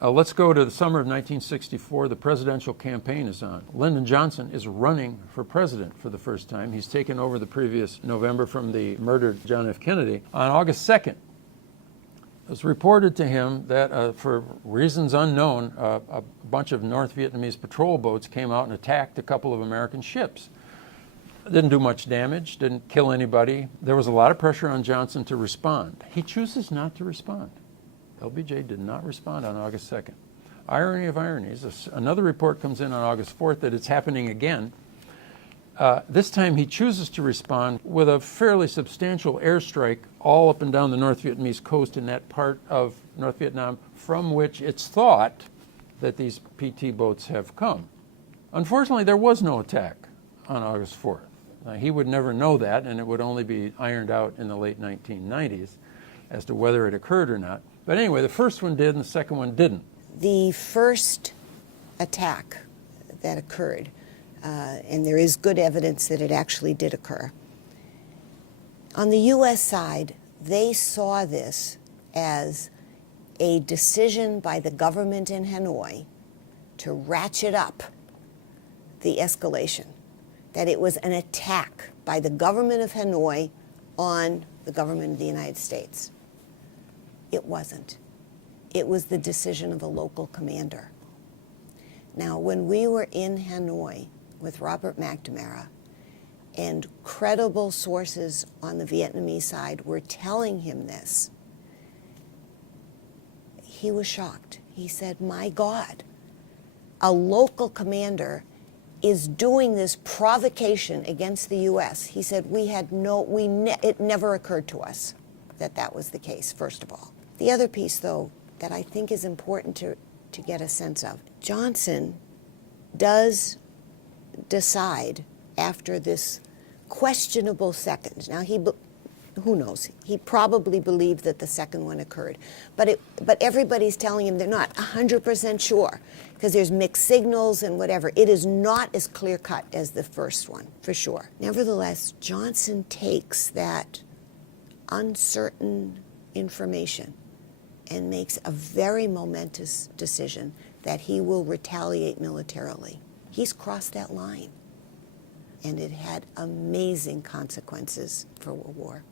Let's go to the summer of 1964. The presidential campaign is on. Lyndon Johnson is running for president for the first time. He's taken over the previous November from the murdered John F. Kennedy. On August 2nd, it was reported to him that for reasons unknown, a bunch of North Vietnamese patrol boats came out and attacked a couple of American ships. Didn't do much damage, didn't kill anybody. There was a lot of pressure on Johnson to respond. He chooses not to respond. LBJ did not respond on August 2nd. Irony of ironies, another report comes in on August 4th that it's happening again. This time he chooses to respond with a fairly substantial airstrike all up and down the North Vietnamese coast in that part of North Vietnam from which it's thought that these PT boats have come. Unfortunately, there was no attack on August 4th. He would never know that, and it would only be ironed out in the late 1990s as to whether it occurred or not. But anyway, the first one did and the second one didn't. The first attack that occurred, and there is good evidence that it actually did occur, on the U.S. side, they saw this as a decision by the government in Hanoi to ratchet up the escalation, that it was an attack by the government of Hanoi on the government of the United States. It wasn't. It was the decision of a local commander. Now, when we were in Hanoi with Robert McNamara, and credible sources on the Vietnamese side were telling him this, he was shocked. He said, my God, a local commander is doing this provocation against the U.S. He said, it never occurred to us that that was the case, first of all. The other piece, though, that I think is important to get a sense of, Johnson does decide after this questionable second. Now, who knows? He probably believed that the second one occurred. But everybody's telling him they're not 100% sure because there's mixed signals and whatever. It is not as clear-cut as the first one, for sure. Nevertheless, Johnson takes that uncertain information and makes a very momentous decision that he will retaliate militarily. He's crossed that line, and it had amazing consequences for World War.